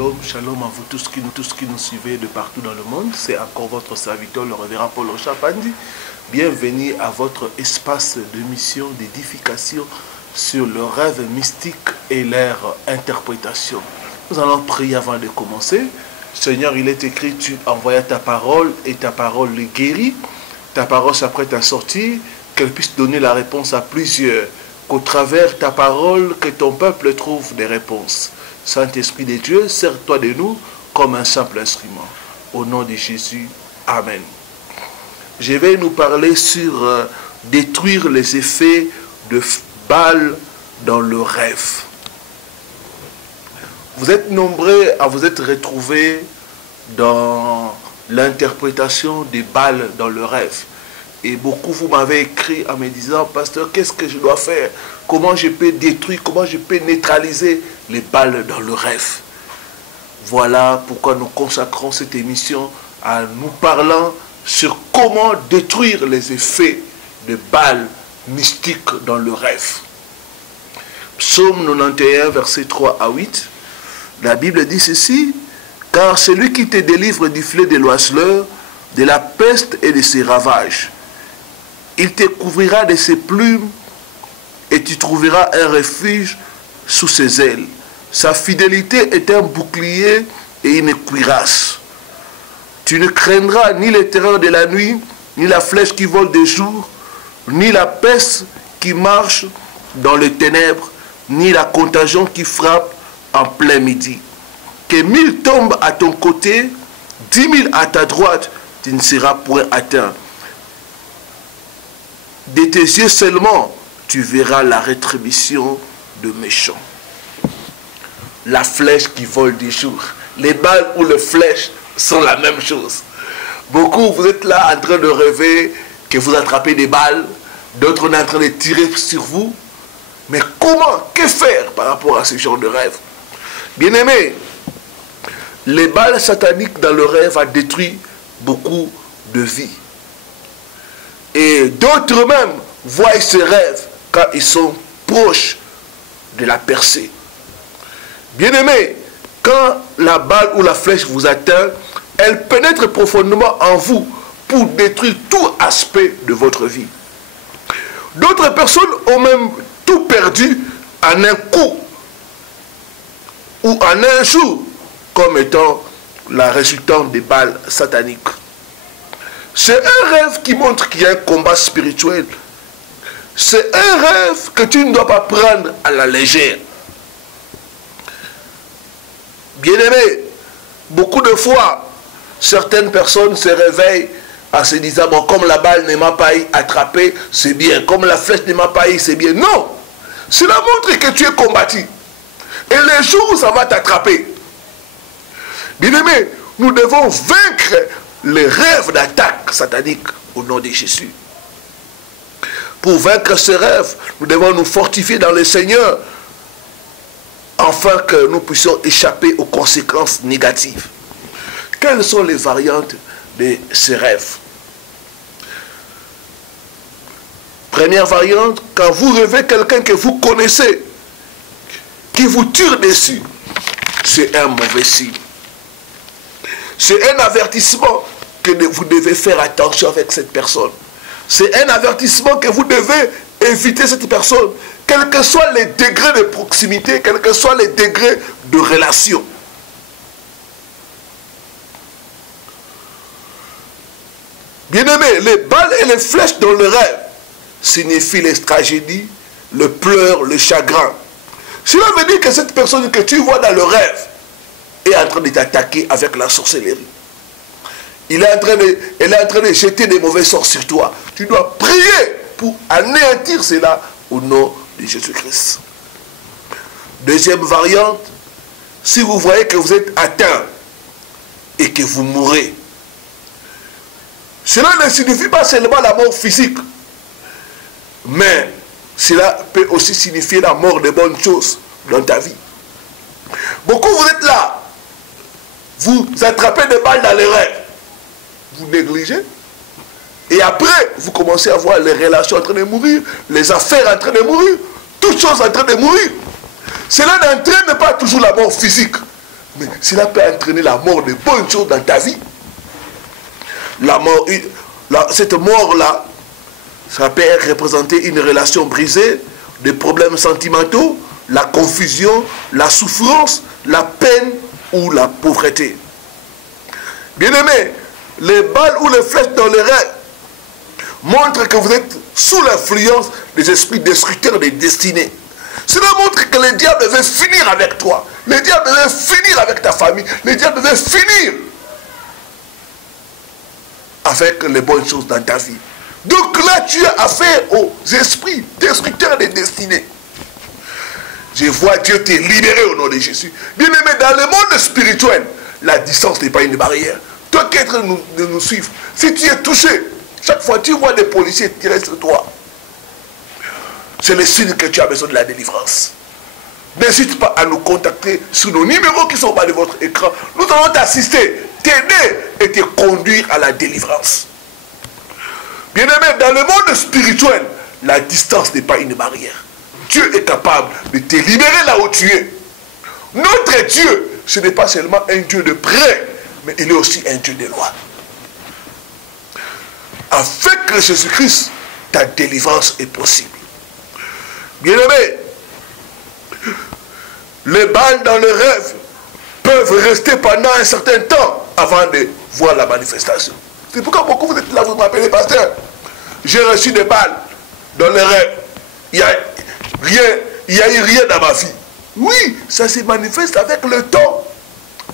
Shalom, shalom à vous tous qui nous suivez de partout dans le monde. C'est encore votre serviteur, le révérend Paul Chapandi. Bienvenue à votre espace de mission d'édification sur le rêve mystique et leur interprétation. Nous allons prier avant de commencer. Seigneur, il est écrit, tu envoyas ta parole et ta parole les guérit. Ta parole s'apprête à sortir, qu'elle puisse donner la réponse à plusieurs. Qu'au travers ta parole, que ton peuple trouve des réponses. Saint-Esprit de Dieu, sers-toi de nous comme un simple instrument. Au nom de Jésus, Amen. Je vais nous parler sur détruire les effets de Baal dans le rêve. Vous êtes nombreux à vous être retrouvés dans l'interprétation des Baal dans le rêve. Et beaucoup vous m'avez écrit en me disant, pasteur, qu'est-ce que je dois faire? Comment je peux détruire, comment je peux neutraliser les Baal dans le rêve? Voilà pourquoi nous consacrons cette émission à nous parlant sur comment détruire les effets de Baal mystique dans le rêve. Psaume 91, versets 3 à 8. La Bible dit ceci, « Car celui qui te délivre du filet de l'oiseleur, de la peste et de ses ravages, il te couvrira de ses plumes et tu trouveras un refuge sous ses ailes. Sa fidélité est un bouclier et une cuirasse. Tu ne craindras ni les terreurs de la nuit, ni la flèche qui vole de jour, ni la peste qui marche dans les ténèbres, ni la contagion qui frappe en plein midi. Que 1000 tombent à ton côté, 10 000 à ta droite, tu ne seras point atteint. De tes yeux seulement, tu verras la rétribution de méchants. » La flèche qui vole du jour. Les balles ou les flèches sont la même chose. Beaucoup, vous êtes là en train de rêver que vous attrapez des balles. D'autres, on est en train de tirer sur vous. Mais comment, que faire par rapport à ce genre de rêve? Bien-aimés, les balles sataniques dans le rêve ont détruit beaucoup de vies. Et d'autres même voient ces rêves quand ils sont proches de la percée. Bien-aimés, quand la balle ou la flèche vous atteint, elle pénètre profondément en vous pour détruire tout aspect de votre vie. D'autres personnes ont même tout perdu en un coup ou en un jour, comme étant la résultante des balles sataniques. C'est un rêve qui montre qu'il y a un combat spirituel. C'est un rêve que tu ne dois pas prendre à la légère. Bien-aimé, beaucoup de fois, certaines personnes se réveillent en se disant, bon, comme la balle ne m'a pas attrapé, c'est bien. Comme la flèche ne m'a pas eu, c'est bien. Non! Cela montre que tu es combattu. Et les jours où ça va t'attraper. Bien-aimé, nous devons vaincre les rêves d'attaque satanique au nom de Jésus. Pour vaincre ces rêves, nous devons nous fortifier dans le Seigneur afin que nous puissions échapper aux conséquences négatives. Quelles sont les variantes de ces rêves? Première variante, quand vous rêvez quelqu'un que vous connaissez, qui vous tire dessus, c'est un mauvais signe. C'est un avertissement que vous devez faire attention avec cette personne. C'est un avertissement que vous devez éviter cette personne, quels que soient les degrés de proximité, quels que soient les degrés de relation. Bien-aimés, les balles et les flèches dans le rêve signifient les tragédies, le pleur, le chagrin. Cela veut dire que cette personne que tu vois dans le rêve est en train de t'attaquer avec la sorcellerie. Elle est en train de jeter des mauvais sorts sur toi. Tu dois prier pour anéantir cela au nom de Jésus-Christ. Deuxième variante, si vous voyez que vous êtes atteint et que vous mourrez, cela ne signifie pas seulement la mort physique, mais cela peut aussi signifier la mort de bonnes choses dans ta vie. Beaucoup, vous êtes là, vous attrapez des balles dans les rêves, vous négligez, et après, vous commencez à voir les relations en train de mourir, les affaires en train de mourir, toutes choses en train de mourir. Cela n'entraîne pas toujours la mort physique, Mais cela peut entraîner la mort de bonnes choses dans ta vie. La mort, cette mort-là, ça peut représenter une relation brisée, des problèmes sentimentaux, la confusion, la souffrance, la peine ou la pauvreté. Bien-aimés, les balles ou les flèches dans les rêves montrent que vous êtes sous l'influence des esprits destructeurs des destinées. Cela montre que le diable veut finir avec toi. Le diable veut finir avec ta famille. Le diable veut finir avec les bonnes choses dans ta vie. Donc là, tu as affaire aux esprits destructeurs des destinées. Je vois Dieu te libérer au nom de Jésus. Bien-aimé, dans le monde spirituel, la distance n'est pas une barrière. Toi qui es en train de nous suivre, si tu es touché, chaque fois tu vois des policiers tirer sur toi, c'est le signe que tu as besoin de la délivrance. N'hésite pas à nous contacter sur nos numéros qui sont au bas de votre écran. Nous allons t'assister, t'aider et te conduire à la délivrance. Bien-aimé, dans le monde spirituel, la distance n'est pas une barrière. Dieu est capable de te libérer là où tu es. Notre Dieu, ce n'est pas seulement un Dieu de près, mais il est aussi un Dieu de loin. Avec Jésus-Christ, ta délivrance est possible. Bien-aimé, les balles dans le rêve peuvent rester pendant un certain temps avant de voir la manifestation. C'est pourquoi beaucoup vous êtes là, vous m'appelez pasteur. J'ai reçu des balles dans le rêve. Il n'y a eu rien dans ma vie. Oui, ça se manifeste avec le temps.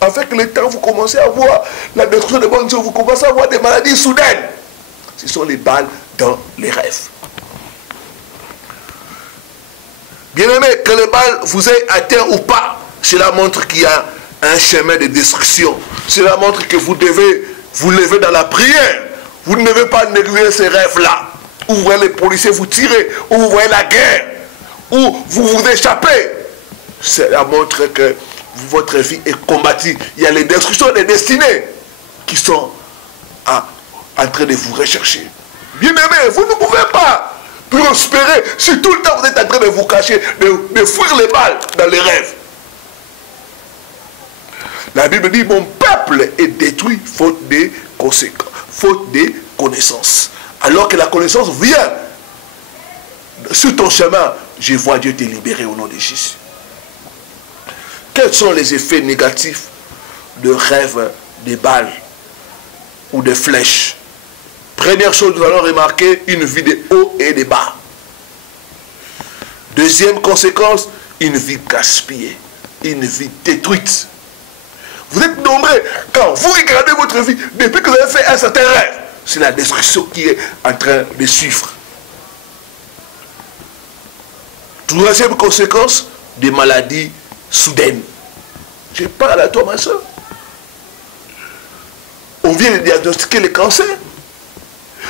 Avec le temps, vous commencez à voir la destruction de bonnes choses, vous commencez à voir des maladies soudaines. Ce sont les balles dans les rêves. Bien-aimé, que les balles vous aient atteint ou pas, cela montre qu'il y a un chemin de destruction. Cela montre que vous devez vous lever dans la prière. Vous ne devez pas négliger ces rêves-là. Où vous voyez les policiers vous tirer, où vous voyez la guerre, où vous vous échappez. Cela montre que votre vie est combattue. Il y a les destructions des destinées qui sont en train de vous rechercher. Bien-aimé, vous ne pouvez pas prospérer si tout le temps vous êtes en train de vous cacher, de fuir les balles dans les rêves. La Bible dit, mon peuple est détruit faute de conséquences, faute de connaissances. Alors que la connaissance vient sur ton chemin, je vois Dieu te libérer au nom de Jésus. Quels sont les effets négatifs de rêves, des balles ou des flèches? Première chose, nous allons remarquer une vie de haut et de bas. Deuxième conséquence, une vie gaspillée, une vie détruite. Vous êtes nombreux, quand vous regardez votre vie, depuis que vous avez fait un certain rêve, c'est la destruction qui est en train de suivre. Troisième conséquence, des maladies soudaines. Je parle à toi, ma soeur. On vient de diagnostiquer le cancer.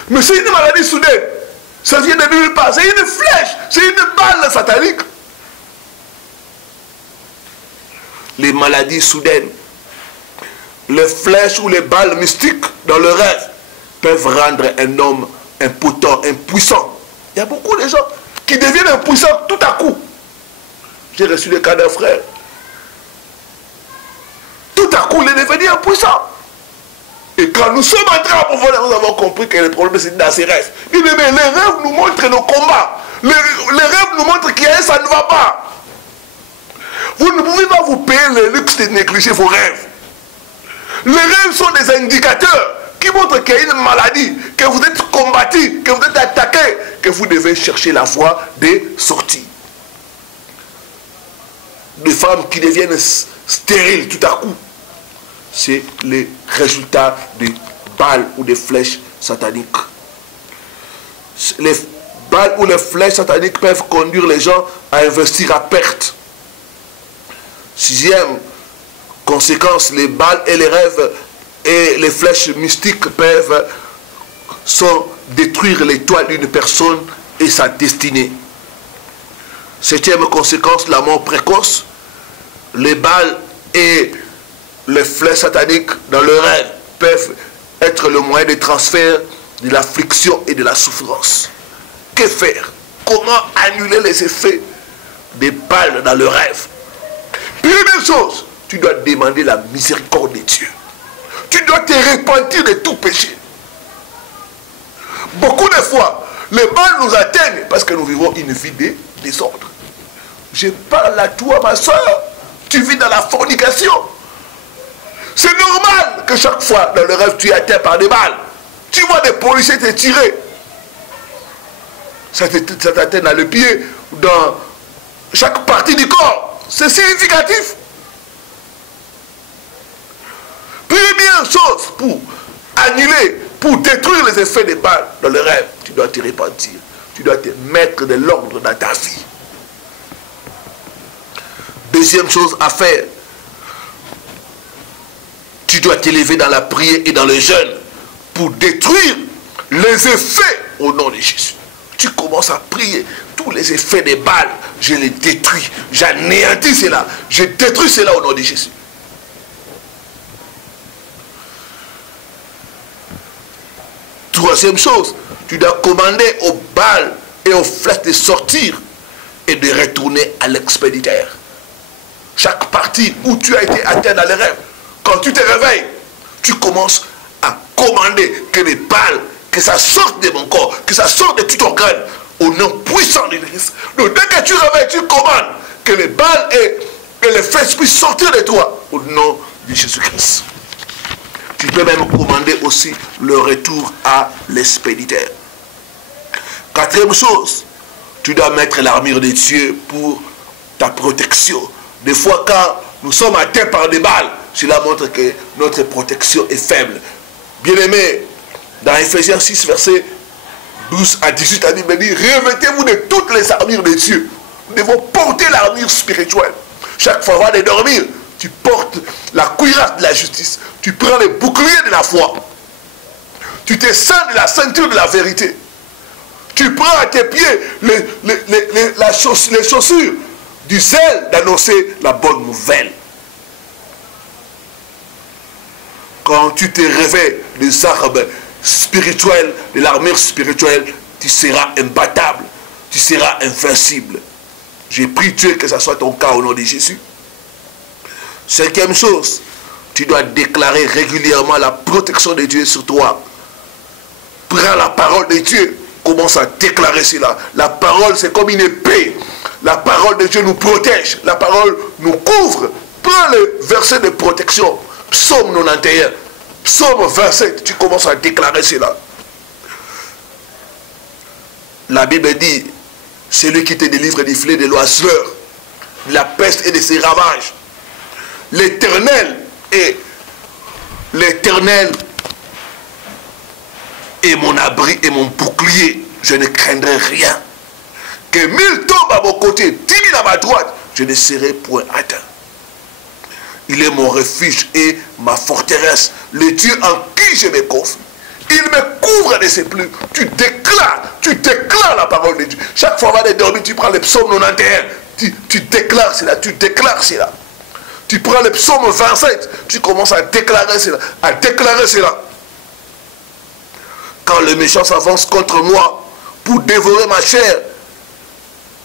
Mais c'est une maladie soudaine. Ça vient de nulle part. C'est une flèche. C'est une balle satanique. Les maladies soudaines, les flèches ou les balles mystiques dans le rêve peuvent rendre un homme impotent, impuissant. Il y a beaucoup de gens qui deviennent impuissants tout à coup. J'ai reçu le cas d'un frère. Tout à coup, il est devenu impuissant. Et quand nous sommes entrés en profondeur, nous avons compris que le problème c'est dans ces rêves. Les rêves nous montrent nos combats. Les rêves nous montrent qu'il y a un, ça ne va pas. Vous ne pouvez pas vous payer le luxe de négliger vos rêves. Les rêves sont des indicateurs qui montrent qu'il y a une maladie, que vous êtes combattu, que vous êtes attaqué, que vous devez chercher la voie de sortie. Des femmes qui deviennent stériles tout à coup, c'est les résultats des balles ou des flèches sataniques. Les balles ou les flèches sataniques peuvent conduire les gens à investir à perte. Sixième conséquence, les balles et les rêves et les flèches mystiques peuvent détruire l'étoile d'une personne et sa destinée. Septième conséquence, la mort précoce. Les balles et les flèches sataniques dans le rêve peuvent être le moyen de transfert de l'affliction et de la souffrance. Que faire? Comment annuler les effets des balles dans le rêve? Première chose, tu dois demander la miséricorde de Dieu. Tu dois te repentir de tout péché. Beaucoup de fois, les mal nous atteignent parce que nous vivons une vie de désordre. Je parle à toi, ma soeur. Tu vis dans la fornication. C'est normal que chaque fois, dans le rêve, tu es atteint par des balles. Tu vois des policiers te tirer. Ça t'atteint dans le pied, dans chaque partie du corps. C'est significatif. Première chose pour annuler, pour détruire les effets des balles dans le rêve, tu dois te repentir. Tu dois te mettre de l'ordre dans ta vie. Deuxième chose à faire, tu dois t'élever dans la prière et dans le jeûne pour détruire les effets au nom de Jésus. Tu commences à prier. Tous les effets des balles, je les détruis. J'anéantis cela. Je détruis cela au nom de Jésus. Troisième chose, tu dois commander aux balles et aux flèches de sortir et de retourner à l'expéditeur. Chaque partie où tu as été atteint dans les rêves, quand tu te réveilles, tu commences à commander que les balles, que ça sorte de mon corps, que ça sorte de tout organe, au nom puissant de Christ. Donc dès que tu réveilles, tu commandes que les balles et les flèches puissent sortir de toi, au nom de Jésus-Christ. Tu peux même commander aussi le retour à l'expéditeur. Quatrième chose, tu dois mettre l'armure de Dieu pour ta protection. Des fois, quand nous sommes atteints par des balles, cela montre que notre protection est faible. Bien-aimé, dans Ephésiens 6, versets 12 à 18, la Bible dit, revêtez-vous de toutes les armures de Dieu. Nous devons porter l'armure spirituelle. Chaque fois avant de dormir, tu portes la cuirasse de la justice. Tu prends le bouclier de la foi. Tu te ceins de la ceinture de la vérité. Tu prends à tes pieds les chaussures du zèle d'annoncer la bonne nouvelle. Quand tu te réveilles des armes spirituelles, de l'armure spirituelle, tu seras imbattable. Tu seras invincible. J'ai prié Dieu que ce soit ton cas au nom de Jésus. Cinquième chose, tu dois déclarer régulièrement la protection de Dieu sur toi. Prends la parole de Dieu, commence à déclarer cela. La parole, c'est comme une épée. La parole de Dieu nous protège. La parole nous couvre. Prends le verset de protection. Psaume 91. Psaume 27. Tu commences à déclarer cela. La Bible dit, c'est lui qui te délivre des filets de l'oiseleur, de la peste et de ses ravages. L'Éternel est mon abri et mon bouclier. Je ne craindrai rien. Que 1000 tombent à mon côté, 10 000 à ma droite, je ne serai point atteint. Il est mon refuge et ma forteresse, le Dieu en qui je me confie. Il me couvre de ses plumes. Tu déclares la parole de Dieu. Chaque fois avant de dormir, tu prends le psaume 91. Tu déclares cela, tu déclares cela. Tu prends le psaume 27, tu commences à déclarer cela, Quand le méchant s'avance contre moi pour dévorer ma chair,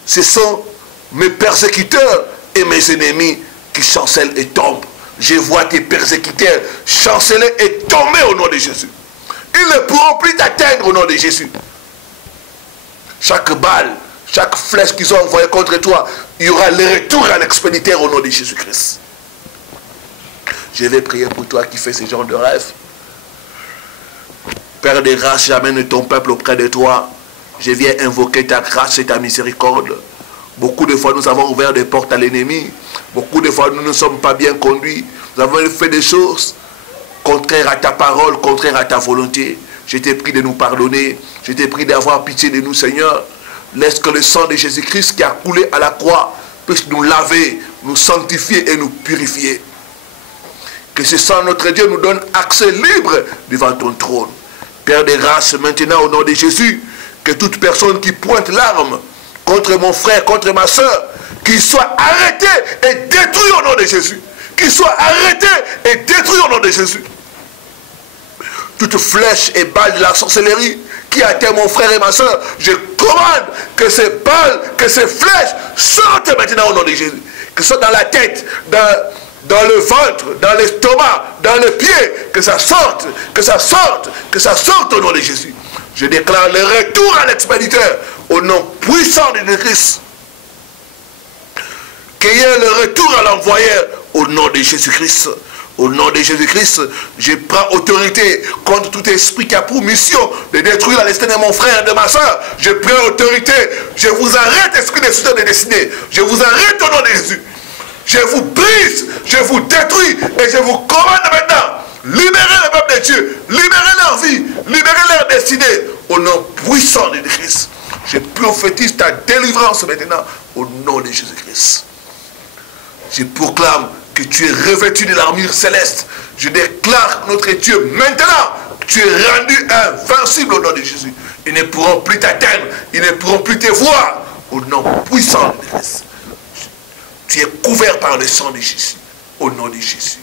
ce sont mes persécuteurs et mes ennemis qui chancellent et tombent. Je vois tes persécuteurs chanceler et tomber au nom de Jésus. Ils ne pourront plus t'atteindre au nom de Jésus. Chaque balle, chaque flèche qu'ils ont envoyée contre toi, il y aura le retour à l'expéditeur au nom de Jésus-Christ. Je vais prier pour toi qui fais ce genre de rêve. Père des grâces, j'amène ton peuple auprès de toi. Je viens invoquer ta grâce et ta miséricorde. Beaucoup de fois, nous avons ouvert des portes à l'ennemi. Beaucoup de fois, nous ne sommes pas bien conduits. Nous avons fait des choses contraires à ta parole, contraires à ta volonté. Je t'ai prie de nous pardonner. Je t'ai prie d'avoir pitié de nous, Seigneur. Laisse que le sang de Jésus-Christ qui a coulé à la croix puisse nous laver, nous sanctifier et nous purifier. Que ce sang, notre Dieu, nous donne accès libre devant ton trône. Père des grâces, maintenant, au nom de Jésus, que toute personne qui pointe l'arme contre mon frère, contre ma soeur, qu'il soit arrêté et détruit au nom de Jésus. Qu'il soit arrêté et détruit au nom de Jésus. Toute flèche et balle de la sorcellerie qui atteint mon frère et ma soeur, je commande que ces balles, que ces flèches sortent maintenant au nom de Jésus. Que ce soit dans la tête, dans le ventre, dans l'estomac, dans le pied, que ça sorte, que ça sorte, que ça sorte au nom de Jésus. Je déclare le retour à l'expéditeur au nom puissant de Jésus-Christ. Qu'il y ait le retour à l'envoyeur au nom de Jésus-Christ. Au nom de Jésus-Christ, je prends autorité contre tout esprit qui a pour mission de détruire la destinée de mon frère et de ma soeur. Je prends autorité. Je vous arrête, esprit de suite de destinée. Je vous arrête au nom de Jésus. Je vous brise, je vous détruis et je vous commande maintenant. Libérez le peuple de Dieu. Libérez leur vie. Libérez leur destinée. Au nom puissant de Christ. Je prophétise ta délivrance maintenant au nom de Jésus-Christ. Je proclame que tu es revêtu de l'armure céleste. Je déclare notre Dieu maintenant. Tu es rendu invincible au nom de Jésus. Ils ne pourront plus t'atteindre. Ils ne pourront plus te voir. Au nom puissant de Christ. Tu es couvert par le sang de Jésus. Au nom de Jésus.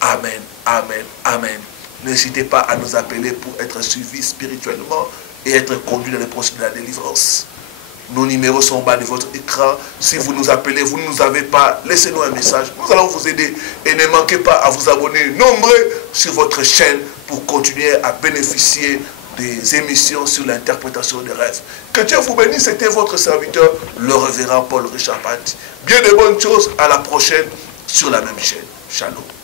Amen. Amen. Amen. N'hésitez pas à nous appeler pour être suivis spirituellement et être conduits dans le processus de la délivrance. Nos numéros sont en bas de votre écran. Si vous nous appelez, vous ne nous avez pas, laissez-nous un message. Nous allons vous aider. Et ne manquez pas à vous abonner nombreux sur votre chaîne pour continuer à bénéficier des émissions sur l'interprétation des rêves. Que Dieu vous bénisse. C'était votre serviteur, le révérend Paul Richard Panty. Bien de bonnes choses. À la prochaine sur la même chaîne. Shalom.